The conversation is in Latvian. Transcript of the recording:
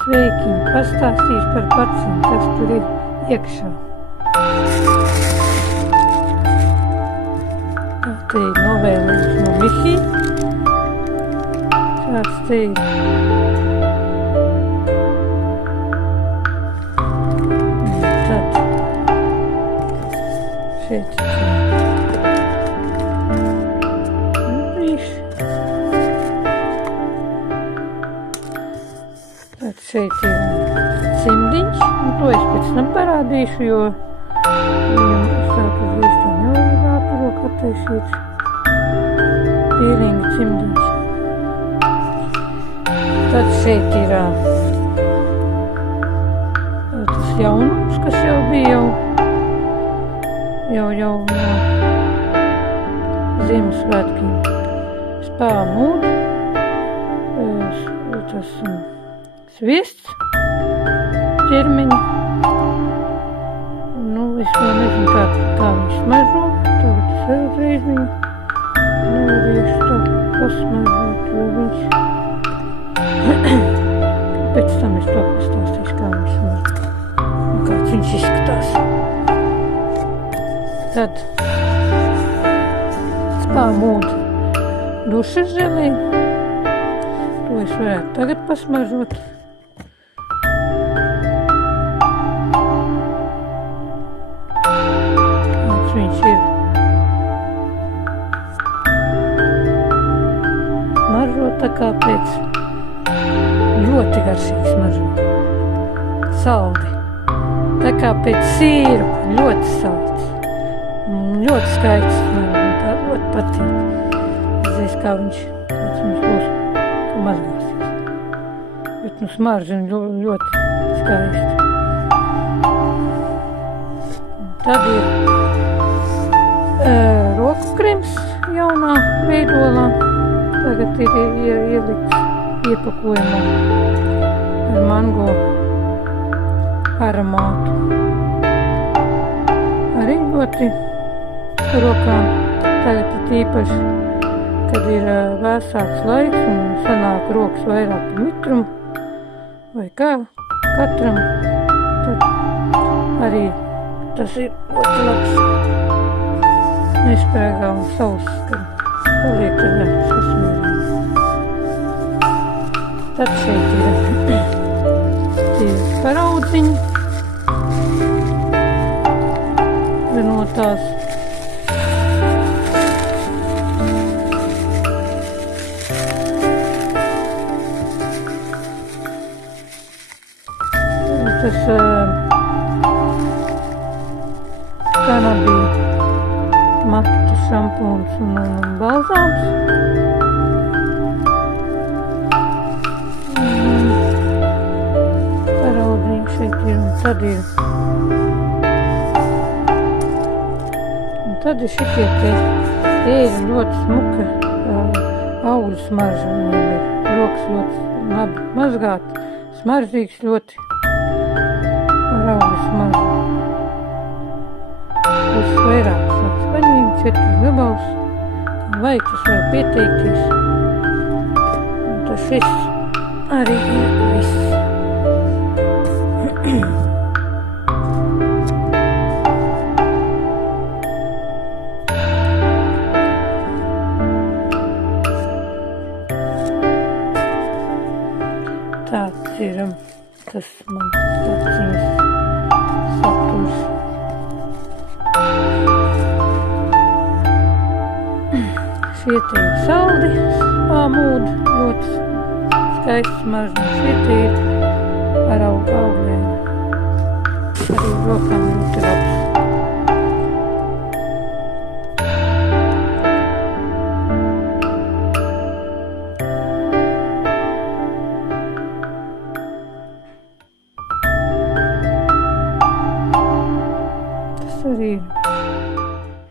Sveiki! Pastāstīšu par paciem, kas tur ir iekšā. Te ir novēlējums no Mihī. Šāds te ir. Tad šeit ir tad šeit ir cimdiņš, un to es pēc tam parādīšu, jo viņam sāk uzreiz tā nevarētu attaisīt pīlīgi cimdiņš. Tad šeit ir tas jaunums, kas jau bija jau no Ziemassvētkiem. Spāmūd, tas sviests, ķermeņi. Nu, es vēl nezinu, kā viņš smaržo. Tagad es vēlreiz viņu nevarēšu tā pasmaržot, jo viņš... Pēc tam es to pastāstīšu, kā viņš smaržo. Un kāds viņš izskatās. Tad spāmūd dušas želī. To es varētu tagad pasmaržot. Kāds viņš ir. Smaržo tā kā pēc ļoti garšīgi smaržo. Saldi. Tā kā pēc sīrupa. Ļoti salds. Ļoti skaists. Man tā ļoti patīk. Redzēs, kā viņš būs. Mazgāsies. Bet, smaržina ļoti skaisti. Tad ir roku krems jaunā veidolā. Tagad ir ielikts iepakojumā ar mango aromātu. Arī ļoti rokām. Tagad ir īpaši, kad ir vēsāks laiks un sanāk rokas vairāk par mitrumu, vai kā katram, tad arī tas ir ļoti labs. Nesprēgā un sauss, kad paliek ar sasmērām. Tad šeit ir paraudziņi, vienotās. Tas kanabija matu šampūns un balzāms. Paraudziņš šeit ir, un tad ir šitie te ir ļoti smuka augļu smarža. Viņiem ir rokas ļoti labi mazgāt, smaržīgs ļoti. Augļu smaržu. Tas vairāk sāks paņēma 4 gabals. Vai tas var pieteikties. Un tas viss arī ir viss. Tāds ir tas man tāds saturs. Šie te ir saldi, spāmūdi, ļoti skaisti smaržo. Šie te ir ar augļiem. Arī rokām ļoti labs.